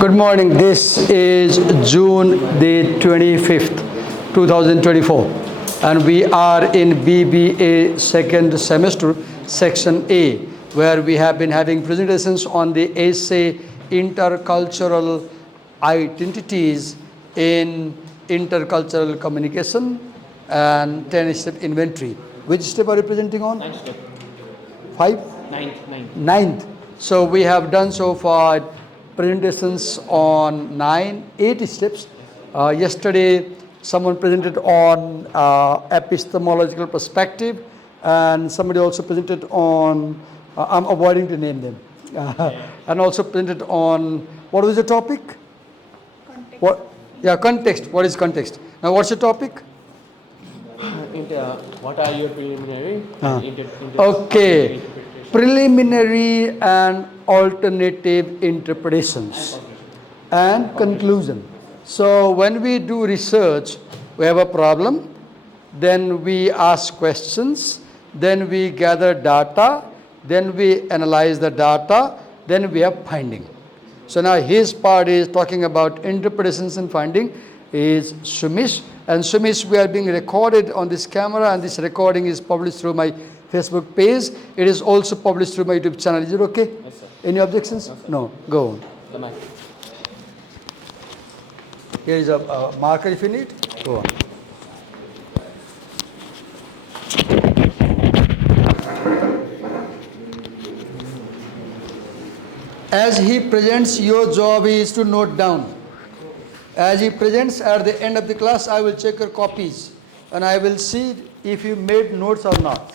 Good morning. This is June the 25th, 2024, and we are in BBA second semester, section A, where we have been having presentations on the essay Intercultural Identities in Intercultural Communication and 10-step inventory. Which step are you presenting on? 9th step. 5? Ninth. Ninth. So we have done so far presentations on 8 steps. Yesterday, someone presented on epistemological perspective, and somebody also presented on, I'm avoiding to name them, and also presented on, what was the topic? Context. What? Yeah, context. What is context? Now, what's your topic? What are your preliminary? Okay. Interpretation. Preliminary and alternative interpretations and conclusion. So when we do research, we have a problem, then we ask questions, then we gather data, then we analyze the data, then we have finding. So now his part is talking about interpretations and finding is Sumish. And Sumish, we are being recorded on this camera, and this recording is published through my Facebook page. It is also published through my YouTube channel. Is it okay? Yes, sir. Any objections? No, sir. No. Go on. The mic. Here is a marker if you need. Go on. As he presents, your job is to note down. As he presents at the end of the class, I will check your copies and I will see if you made notes or not.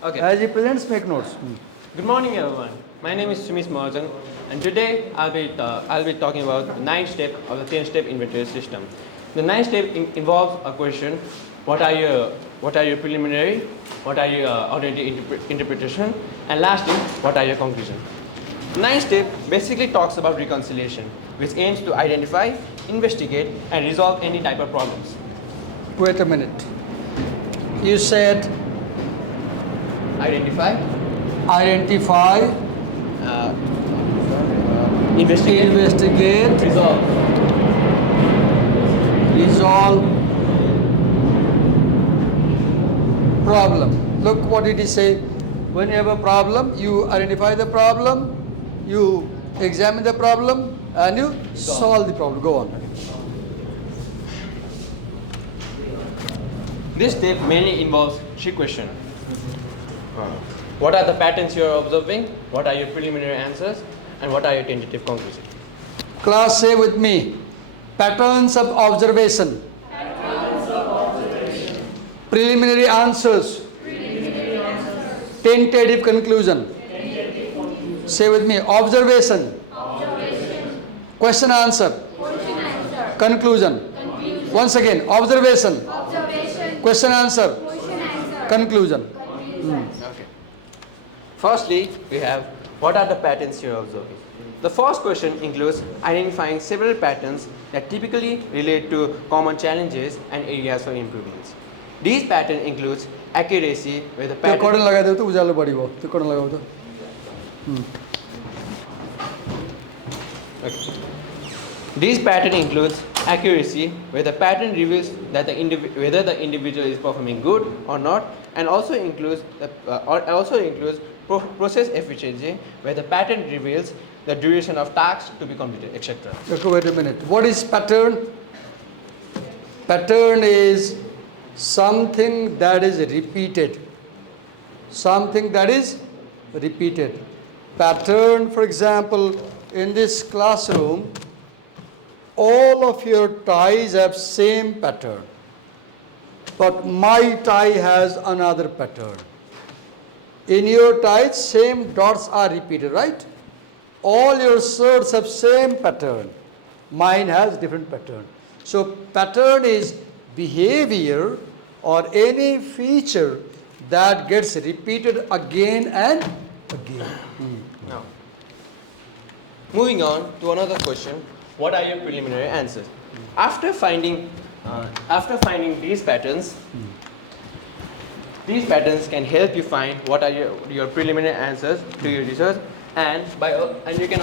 Okay. As he presents, make notes. Good morning, everyone. My name is Sumis Mahajan, and today I'll be talking about the 9th step of the 10-step inventory system. The 9th step involves a question: what are your preliminary, what are your alternative interpretation, and lastly, what are your conclusion. The 9th step basically talks about reconciliation, which aims to identify, investigate, and resolve any type of problems. Wait a minute. You said Identify, investigate, resolve. resolve problem. Look what did he say. When you have a problem, you identify the problem, you examine the problem, and you solve the problem. Go on. This step mainly involves three questions. What are the patterns you are observing? What are your preliminary answers? And what are your tentative conclusions? Class, say with me. Patterns of observation. Preliminary answers. Tentative conclusion. Say with me. Observation. Question answer. Conclusion. Once again. Observation. Question answer. Conclusion. Okay. Firstly, we have what are the patterns you are observing? The first question includes identifying several patterns that typically relate to common challenges and areas for improvements. These patterns includes accuracy, where the pattern कॉर्डन लगा दो तो उजाला बड़ी वो तो कॉर्डन लगाओ तो Okay. This pattern includes accuracy, where the pattern reveals that whether the individual is performing good or not, and also includes process efficiency, where the pattern reveals the duration of tasks to be completed, etc. Okay, wait a minute. What is pattern? Pattern is something that is repeated. Something that is repeated. Pattern, for example, in this classroom, all of your ties have same pattern, but my tie has another pattern. In your ties, same dots are repeated, right? All your shirts have same pattern. Mine has different pattern. So pattern is behavior or any feature that gets repeated again and again. Now, moving on to another question: what are your preliminary answers? After finding these patterns, these patterns can help you find what are your preliminary answers to your research, and you can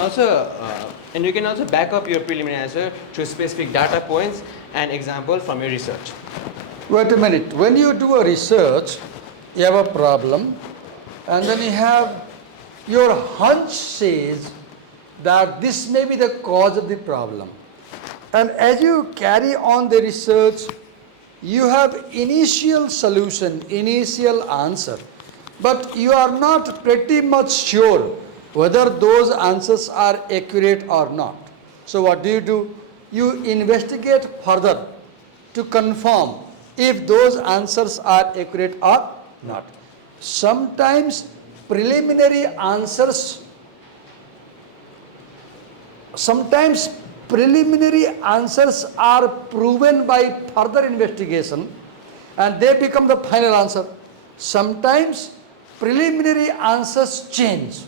also back up your preliminary answer to specific data points and example from your research. Wait a minute. When you do a research, you have a problem, and then you have your hunch says that this may be the cause of the problem. And as you carry on the research, you have initial solution, initial answer, but you are not pretty much sure whether those answers are accurate or not. So what do? You investigate further to confirm if those answers are accurate or not. Sometimes preliminary answers are proven by further investigation and they become the final answer. Sometimes preliminary answers change.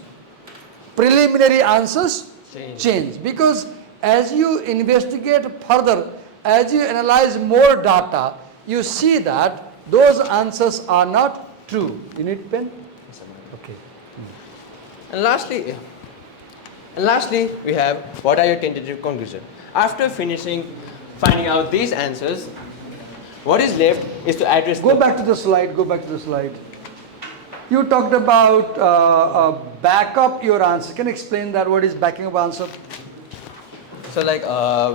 Because as you investigate further, as you analyze more data, you see that those answers are not true. You need pen? Okay. And lastly, we have what are your tentative conclusion. After finding out these answers, what is left is to address. Go back to the slide. You talked about back up your answer. Can you explain that? What is backing up answer? So like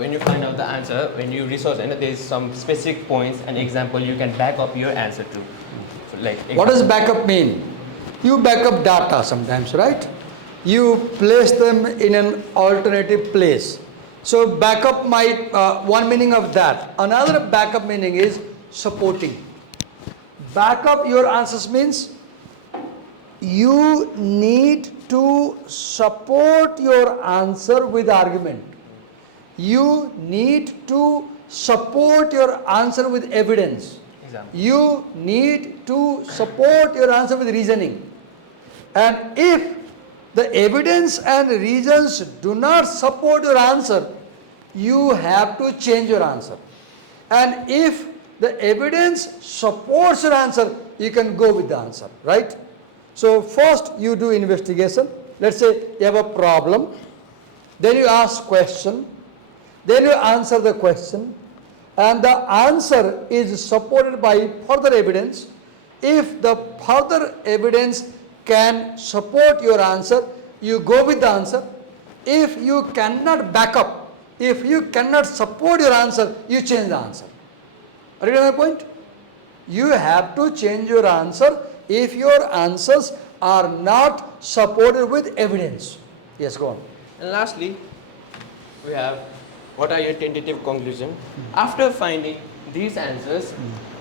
when you find out the answer, when you research and there is some specific points and example you can back up your answer to. So like what does backup mean? You back up data sometimes, right? You place them in an alternative place. So backup might, one meaning of that. Another backup meaning is supporting. Backup your answers means you need to support your answer with argument. You need to support your answer with evidence. Example. You need to support your answer with reasoning. And if the evidence and reasons do not support your answer, you have to change your answer. And if the evidence supports your answer, you can go with the answer, right? So first you do investigation. Let's say you have a problem, then you ask question, then you answer the question, and the answer is supported by further evidence. If the further evidence can support your answer, you go with the answer. If you cannot back up, if you cannot support your answer, you change the answer. Are you getting my point? You have to change your answer if your answers are not supported with evidence. Yes, go on. And lastly, we have what are your tentative conclusion. After finding these answers,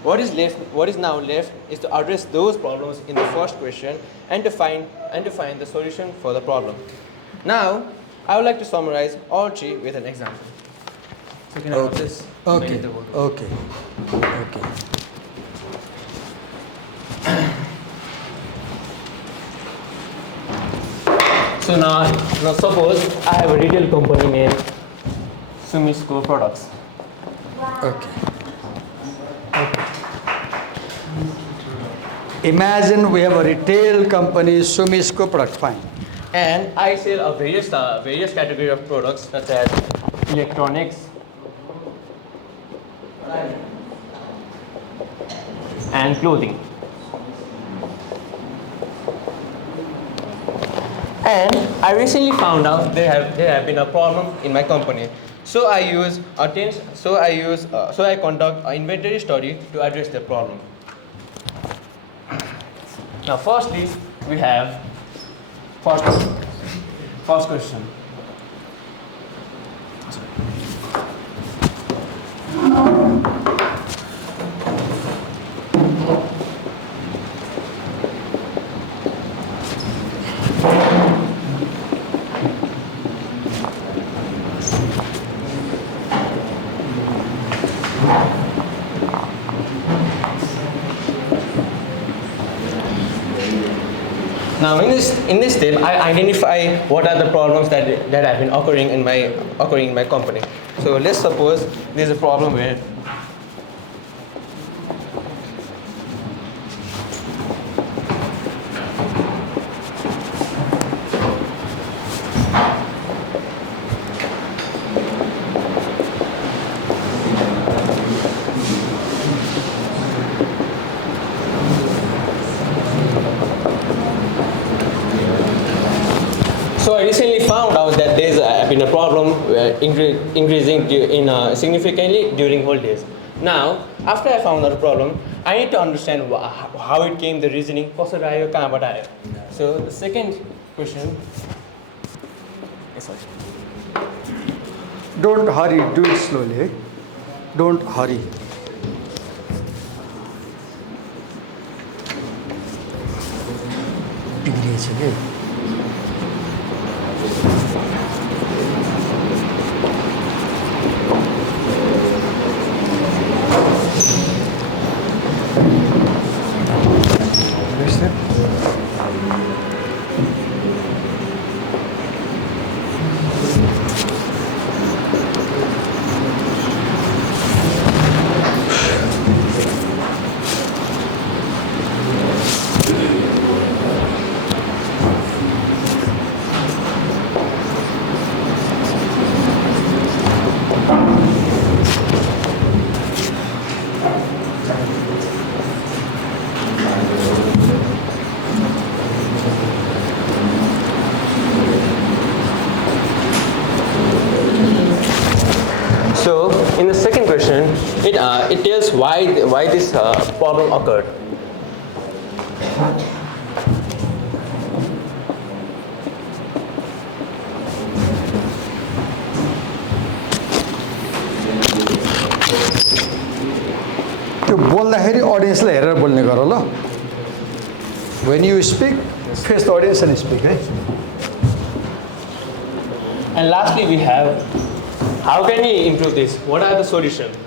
what is now left is to address those problems in the first question and to find the solution for the problem. Now, I would like to summarize all three with an example. So can I have this? Okay. So now suppose I have a retail company named Sumisco Products. Okay. Imagine we have a retail company, Sumisco Product, fine. And I sell a various category of products such as electronics and clothing. And I recently found out there have been a problem in my company. So I conduct an inventory study to address the problem. Now, firstly, we have first question. Now, in this step, I identify what are the problems that have been occurring in my company. So let's suppose there's a problem where in a problem increasing significantly during holidays. Now, after I found out the problem, I need to understand how it came, the reasoning, कसरी आयो, कहाँबाट आयो. So the second question. Sorry. Don't hurry, do it slowly. Don't hurry. बिग्रिएछ के In the second question, it tells why this problem occurred. त्यो बोल्दाखेरि अडियन्सलाई हेरेर बोल्ने गर ल. When you speak, face the audience and speak. And lastly, we have how can we improve this? What are the solutions?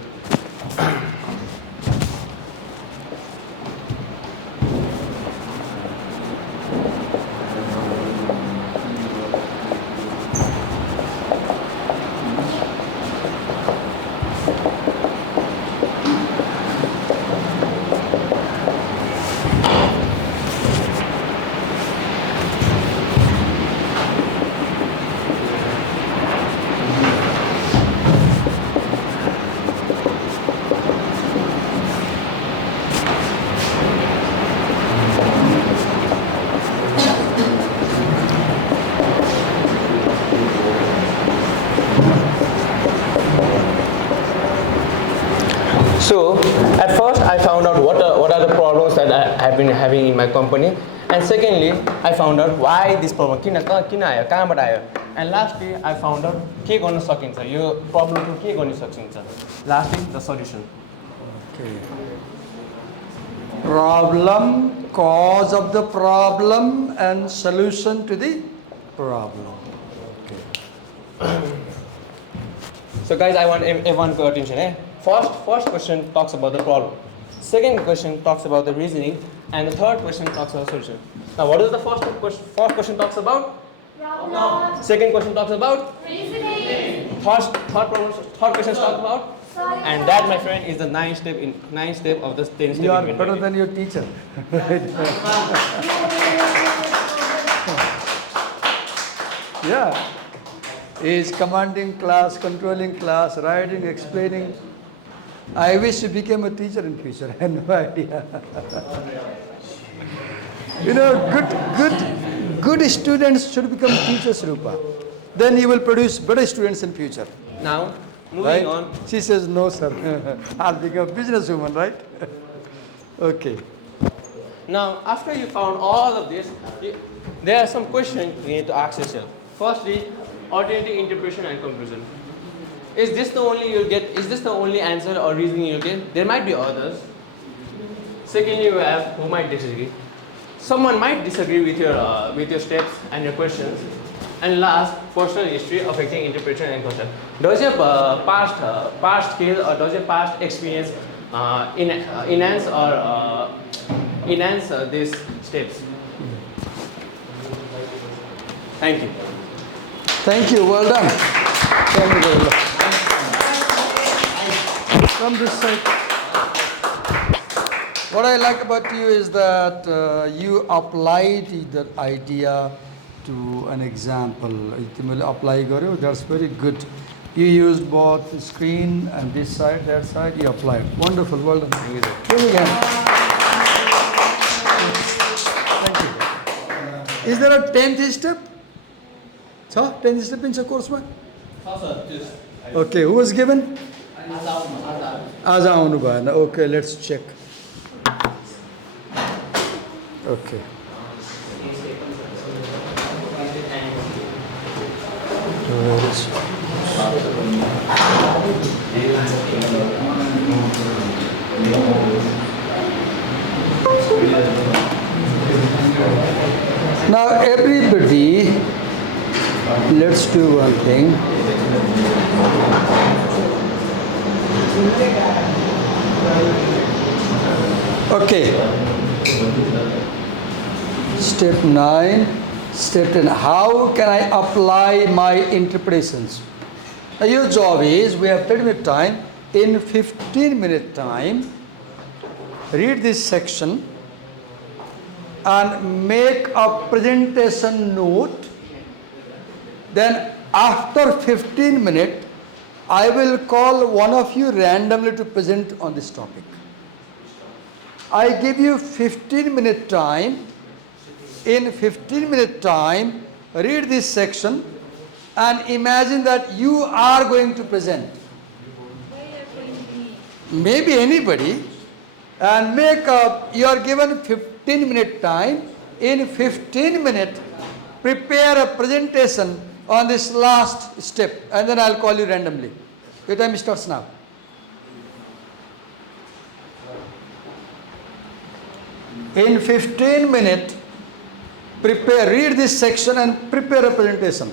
So at first I found out what are the problems that I have been having in my company, and secondly I found out why this problem किन आयो, कहाँबाट आयो, and lastly I found out के गर्न सकिन्छ, यो problem को के गर्न सकिन्छ. Lastly the solution. Okay. Problem, cause of the problem, and solution to the problem. Okay. So guys, I want everyone to attention. First question talks about the problem. Second question talks about the reasoning, and the third question talks about the solution. Now, what is the first question? First question talks about problem. Second question talks about reasoning. Third question talks about solution. And that, my friend, is the ninth step of the 10 step. You are better than your teacher. Yeah. He is commanding class, controlling class, writing, explaining. I wish you became a teacher in future. I have no idea. You know, good students should become teachers, Rupa. Then you will produce better students in future. Now, moving on. She says, no, sir. I'll become a businesswoman, right? Okay. Now, after you found all of this, there are some questions you need to ask yourself. Firstly, alternative interpretation and conclusion. Is this the only you'll get? Is this the only answer or reasoning you'll get? There might be others. Secondly, you have who might disagree. Someone might disagree with your steps and your questions. And last, personal history affecting interpretation and concept. Does your past skill or does your past experience enhance these steps? Thank you. Thank you. Well done. Thank you very much. From this side. What I like about you is that you applied the idea to an example. Apply garyo, that's very good. You used both screen and this side, that side, you applied. Wonderful, well done. Thank you. Do it again. Thank you. Is there a 10th step? छ 10th step छ कोर्समा? Just Okay, who was given? आज आउनु भएन. Okay, let's check. Okay. Where is now everybody, let's do one thing. Okay. Step 9, step 10. How can I apply my interpretations? Now your job is, we have 30-minute time. In 15-minute time, read this section and make a presentation note. Then after 15 minutes, I will call one of you randomly to present on this topic. I give you 15-minute time. In 15-minute time, read this section and imagine that you are going to present. Maybe anybody. And you are given 15-minute time. In 15 minutes, prepare a presentation on this last step, and then I'll call you randomly. Your time starts now. In 15 minutes, read this section and prepare a presentation.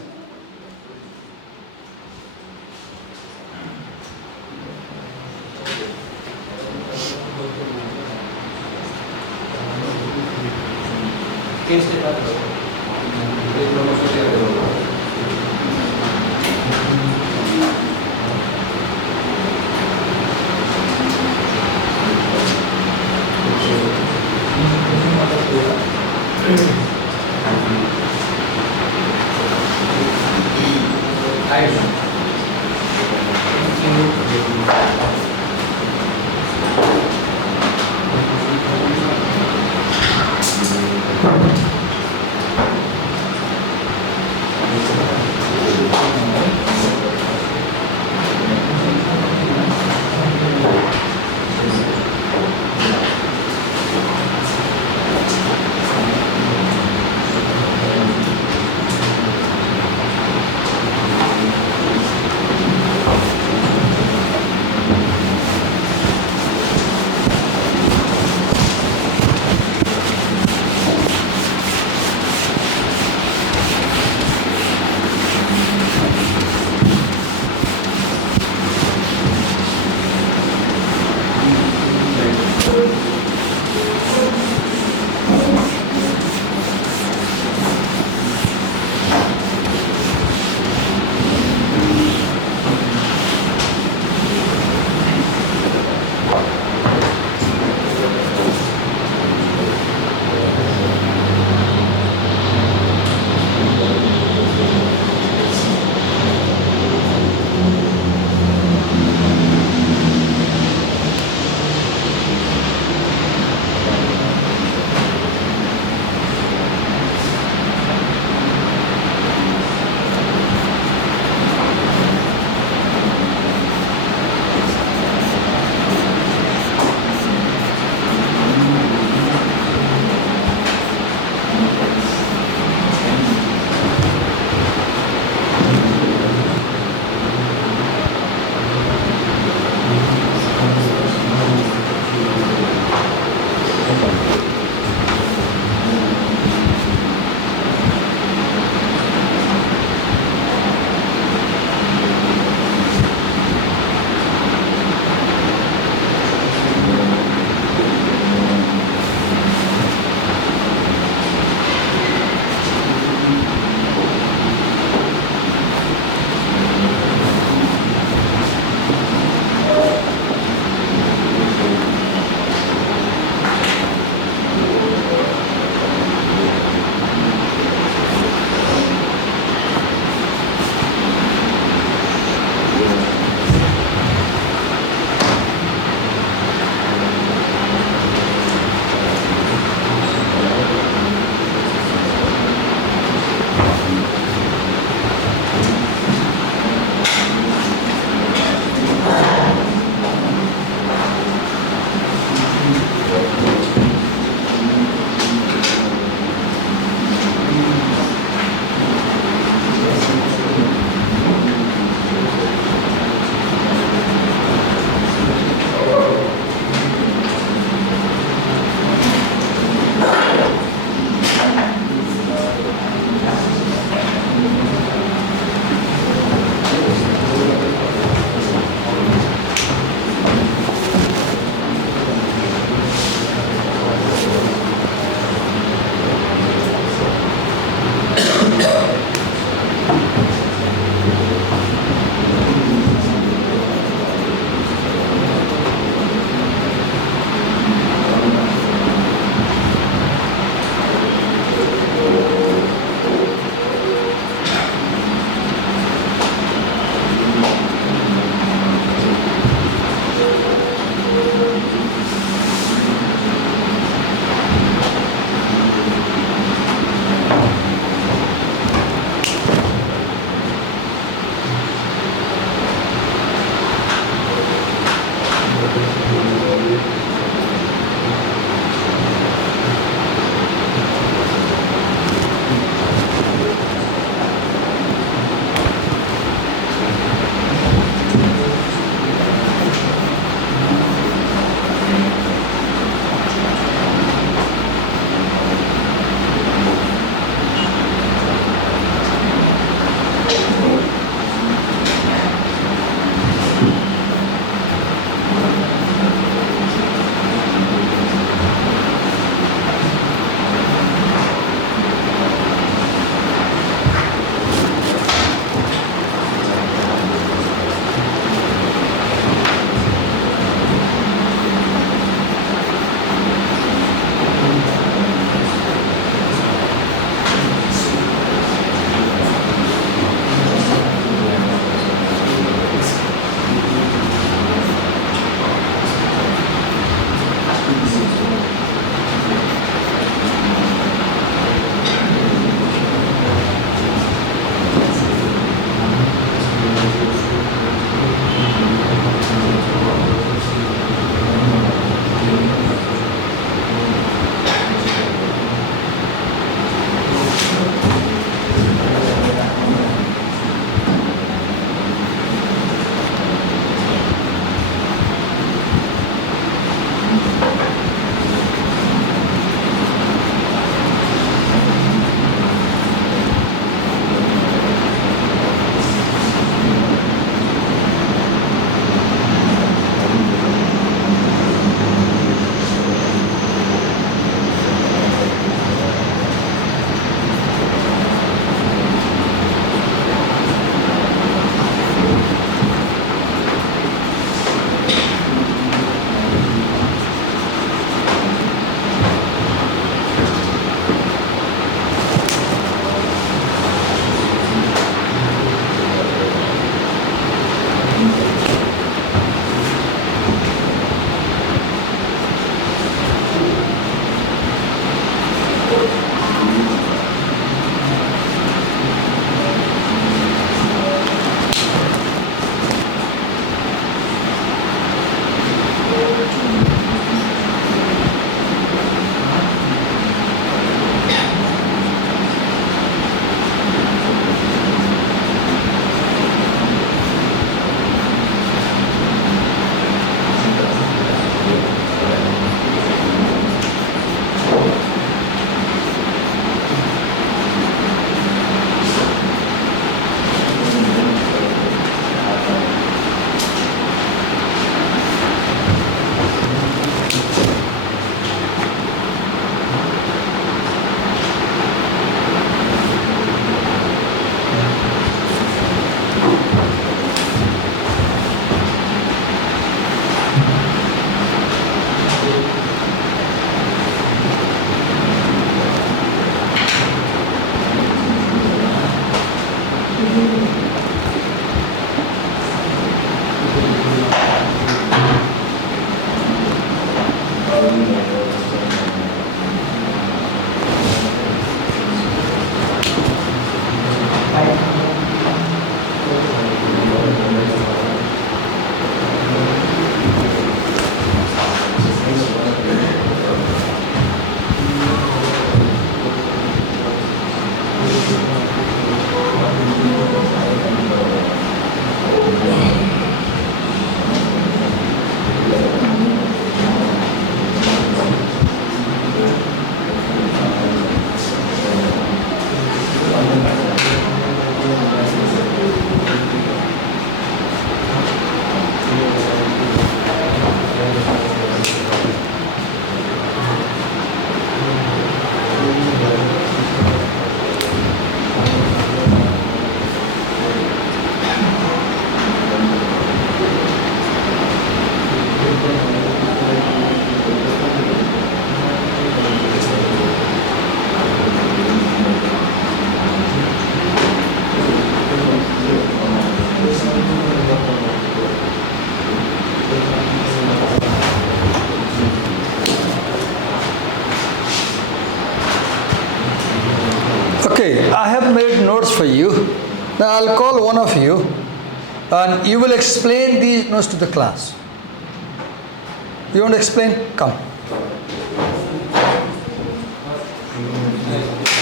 Now I'll call one of you and you will explain these notes to the class. You want to explain? Come.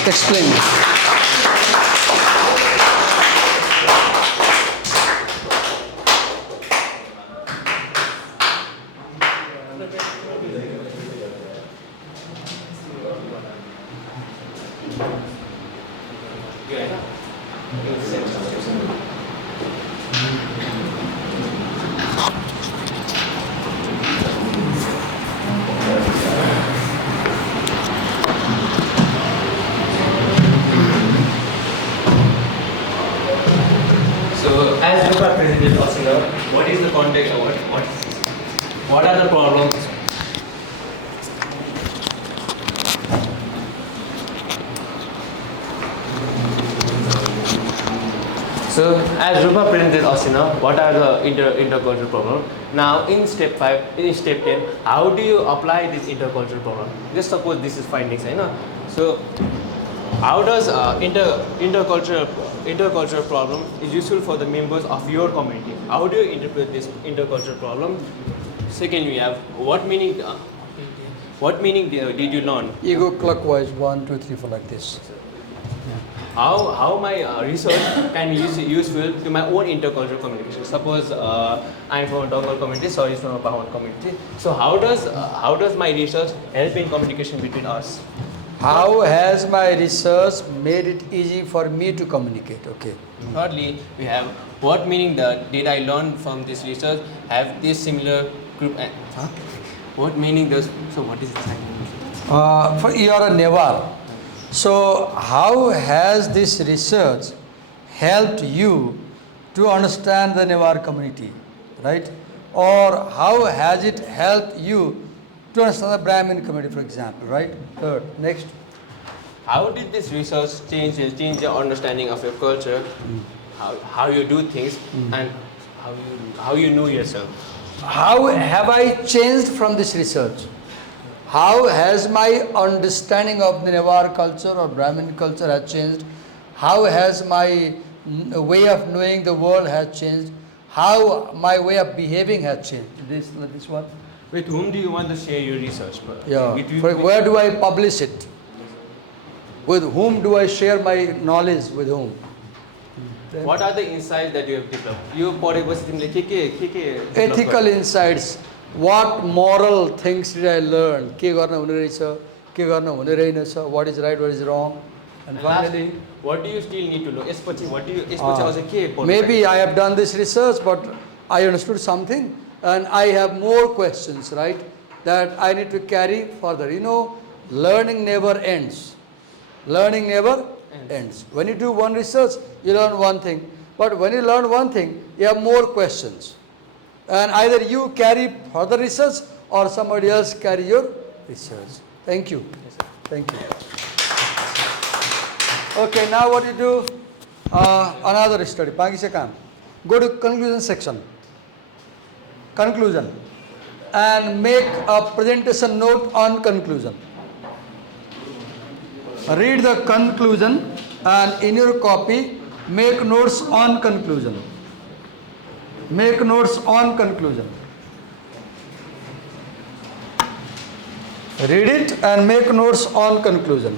Explain. So, as you are presented, Oscar, what is the context? What are the problems? So, as Rupa presented us, what are the intercultural problems? Now, in step 5, in step 10, how do you apply this intercultural problem? Just suppose this is findings, So, how does intercultural problem is useful for the members of your community? How do you interpret this intercultural problem? Second, we have what meaning did you learn? You go clockwise, 1, 2, 3, 4 like this. How my research can be useful to my own intercultural communication. Suppose I'm from a Dongal community, sorry, from a Pahawan community. So how does my research help in communication between us? How has my research made it easy for me to communicate? Okay. Thirdly, we have what meaning did I learn from this research have this similar group? What meaning does, so what is it? You are a Newar. So how has this research helped you to understand the Newar community, right? Or how has it helped you to understand the Brahmin community, for example, right? Third, next. How did this research change your understanding of your culture, how you do things, and how you know yourself? How have I changed from this research? How has my understanding of the Newar culture or Brahmin culture has changed? How has my way of knowing the world has changed? How my way of behaving has changed? This one. With whom do you want to share your research? Yeah. Where do I publish it? With whom do I share my knowledge? With whom? What are the insights that you have developed? You Ethical insights. What moral things did I learn? What is right, what is wrong? And finally, what do you still need to know? Maybe I have done this research, but I understood something and I have more questions, right? That I need to carry further. Learning never ends. Learning never ends. When you do one research, you learn one thing. But when you learn one thing, you have more questions. And either you carry further research or somebody else carry your research. Thank you. Yes, sir. Thank you. Okay, now what you do? Another study. Go to conclusion section. Conclusion. And make a presentation note on conclusion. Read the conclusion and in your copy, make notes on conclusion. Make notes on conclusion. Read it and make notes on conclusion.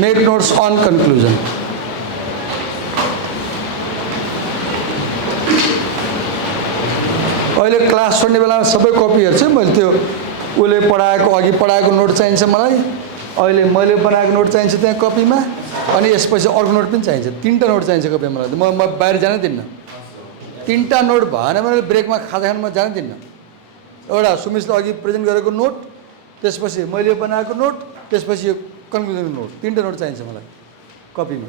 Make notes on conclusion. अहिले class छोड्ने बेलामा सबै कपीहरु चाहिँ मैले त्यो उले पढाएको अघि पढाएको note चाहिन्छ मलाई अहिले मैले बनाएको नोट चाहिन्छ त्यहाँ कपीमा अनि यसपछि अर्को नोट पनि चाहिन्छ तीनटा नोट चाहिन्छ कपीमा मलाई म बाहिर जान दिन्न तीनटा नोट भएन भने ब्रेकमा खाजा खान म जान दिन्न एउटा सुमिसले अघि प्रेजेन्ट गरेको नोट त्यसपछि मैले बनाएको नोट त्यसपछि यो कन्क्लुजनको नोट तीनटा नोट चाहिन्छ मलाई कपीमा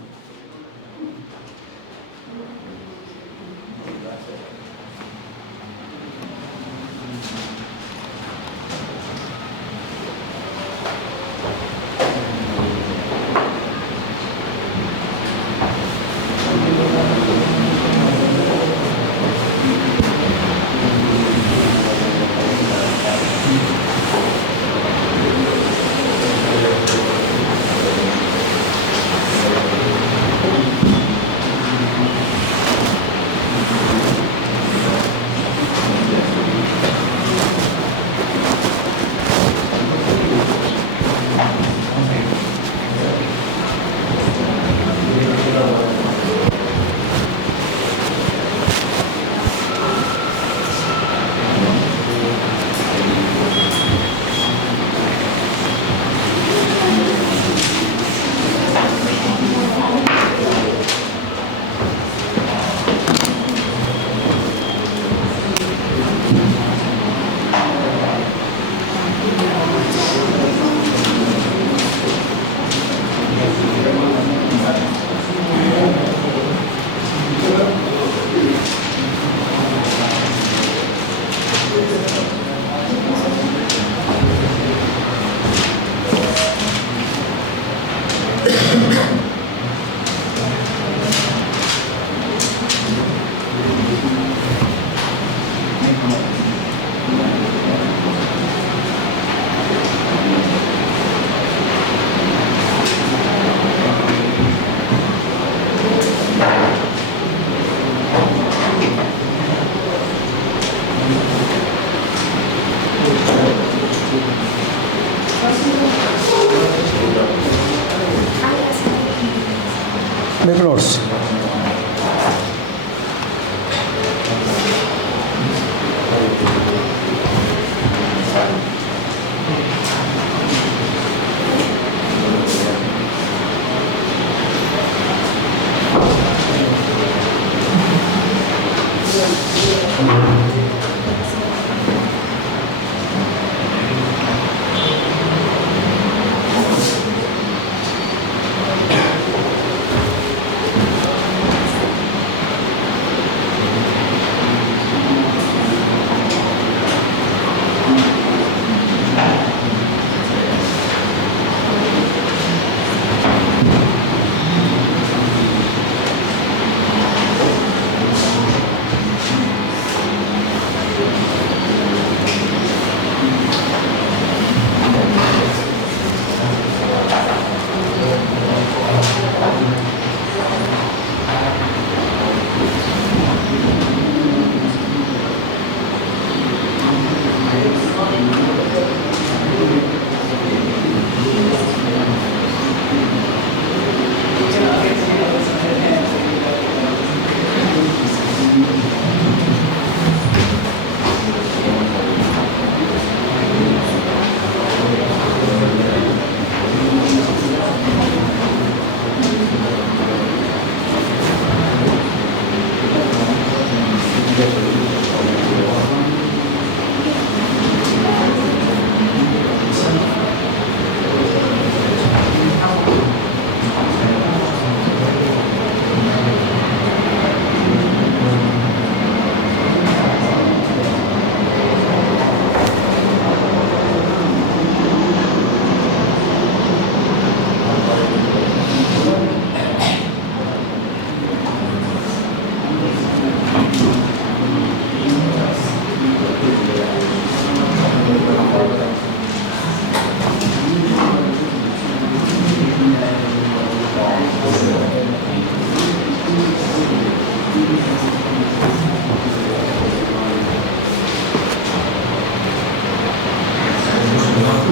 Make notes.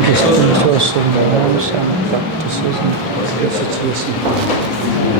Distintos ciudadanos and practices in the situation.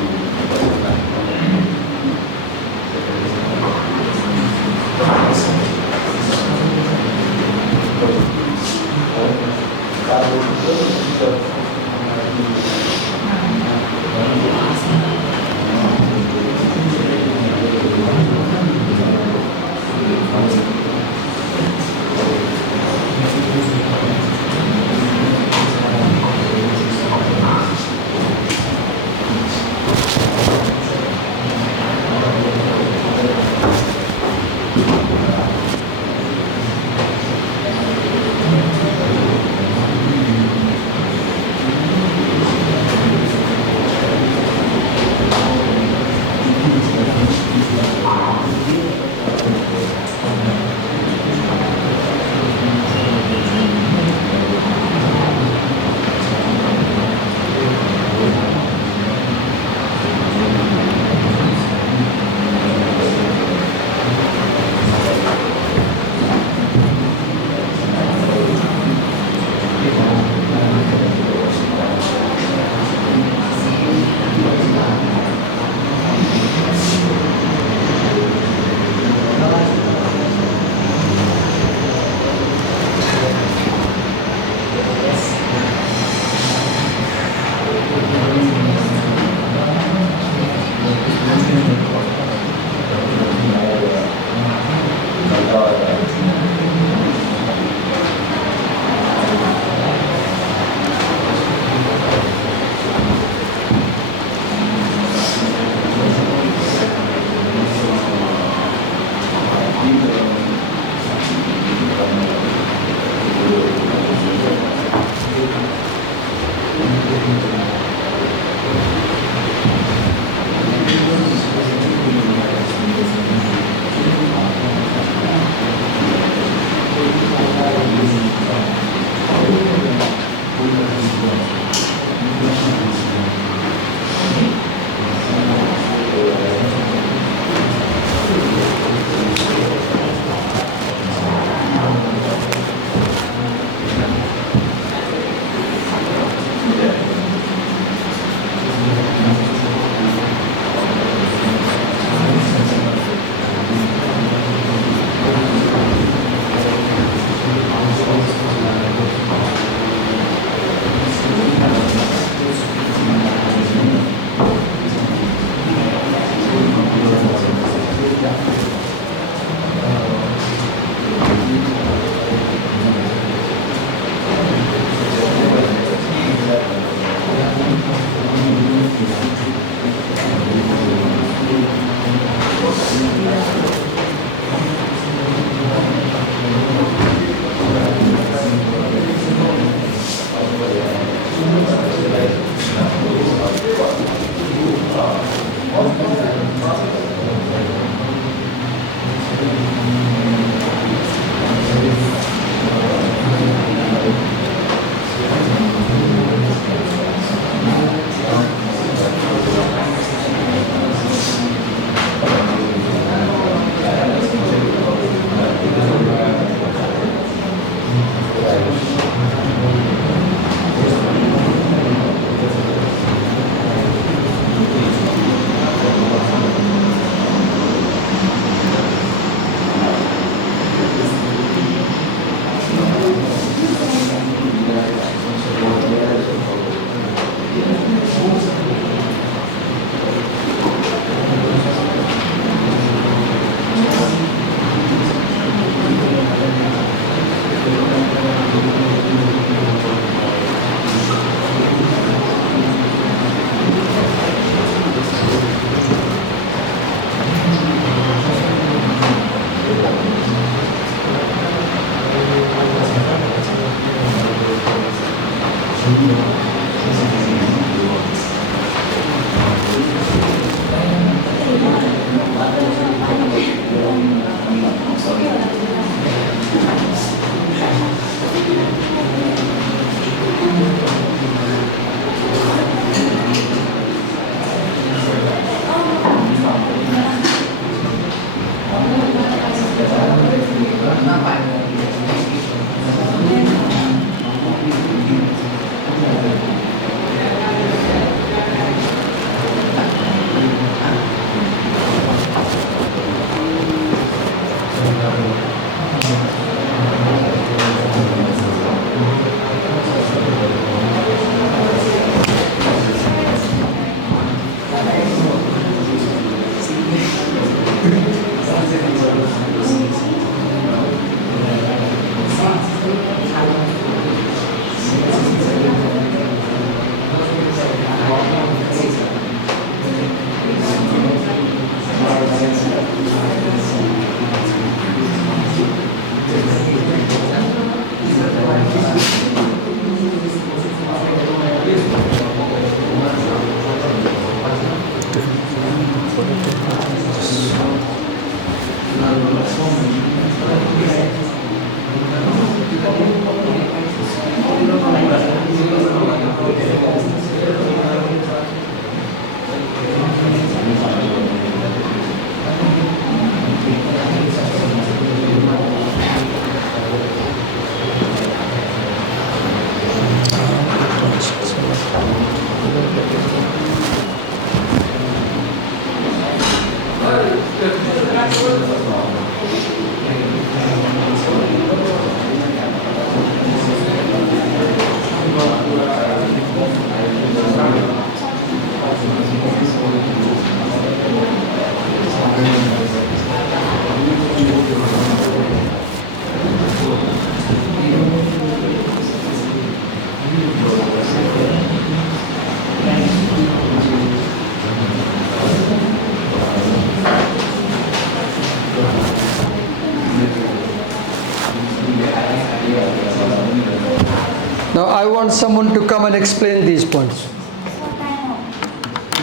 Now I want someone to come and explain these points.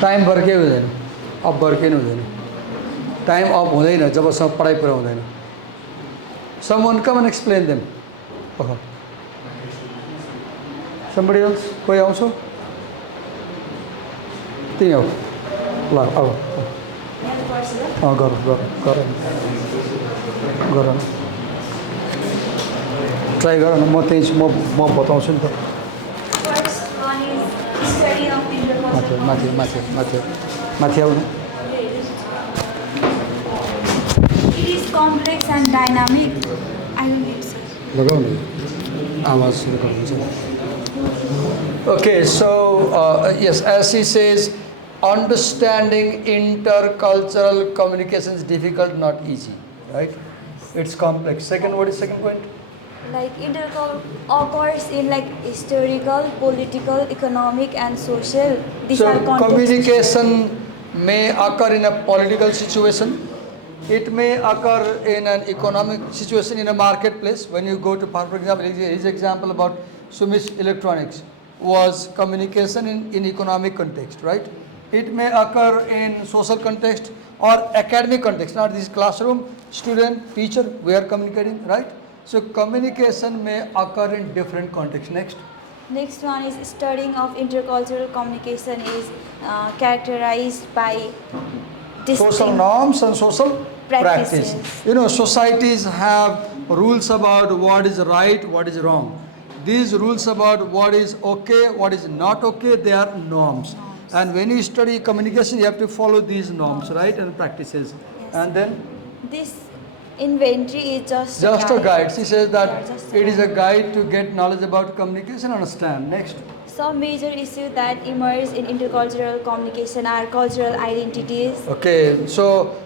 Time भर्कै हुँदैन, अफ भर्कै हुँदैन, टाइम अफ हुँदैन जबसम्म पढाइ पुरा हुँदैन. Someone come and explain them. Somebody else? कोही आउँछ? तिमी आऊ. ल आऊ. गर गर गर गर न. ट्राई गर न, म त्यही म बताउँछु नि त. माथि माथि माथि माथि आउनु. It is complex and dynamic. I will read, sir. लगाउनु आवाज रेकर्ड हुन्छ. Okay, so yes, as he says, understanding intercultural communication is difficult, not easy, right? It's complex. Second, what is second point? Like intercultural occurs in like historical, political, economic, and social. These So are contexts. communication may occur in a political situation. It may occur in an economic situation in a marketplace. When you go to, for example, his example about Sumis Electronics was communication in economic context, right? It may occur in social context or academic context. Now this classroom, student, teacher, we are communicating, right? So communication may occur in different contexts. Next. Next one is studying of intercultural communication is characterized by Social distinct norms and social practices. practice. You know, societies have rules about what is right, what is wrong. These rules about what is okay, what is not okay, they are norms. And when you study communication, you have to follow these norms, right, and practices. Yes. And then This inventory is just a guide. She says that Yeah, just a it is a guide to get knowledge about communication and understand. Next. Some major issues that emerge in intercultural communication are cultural identities. Okay, so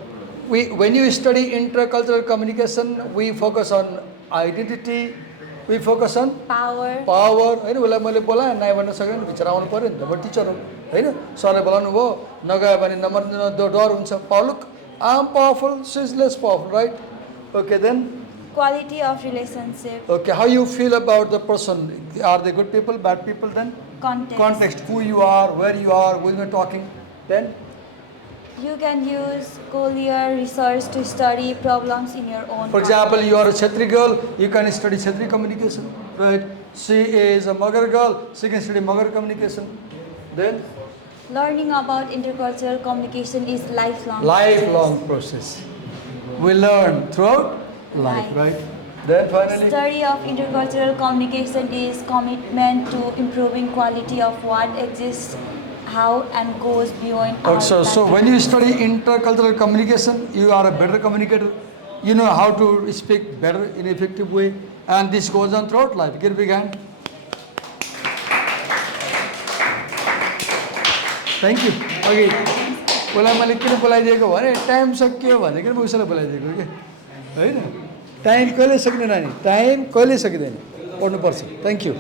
when you study intercultural communication, we focus on identity, we focus on Power. Power होइन. उसलाई मैले बोलाएँ नाइ भन्न सकेन, बिचरा आउनु पऱ्यो नि त. म टिचर हो होइन, सरले बोलाउनु भयो, नगयो भने नम्बर डर हुन्छ. Look, I am powerful, she is less powerful, right? Okay, then quality of relationship, Okay, how you feel about the person? Are they good people, bad people then? context. Who you are, where you are, who you are talking. Then, You can use Collier research to study problems in your own for example, you are a context. Chetri girl, you can study Chetri communication, right? She is a Magar girl, she can study Magar communication. Then, Learning about intercultural communication is lifelong. lifelong process. We learn throughout life, Life. right? Then finally, Study of intercultural communication is commitment to improving quality of what exists, how, and goes beyond our so when you study intercultural communication, you are a better communicator. You know how to speak better in effective way, and this goes on throughout life. Give a big hand. Thank you. Okay. बोला मैले किन बोलाइदिएको भने time सकियो भनेको म उसैलाई बोलाइदिएको के होइन time कहिले सक्ने नानी टाइम कहिले सकिँदैन पढ्नुपर्छ थ्याङ्क यू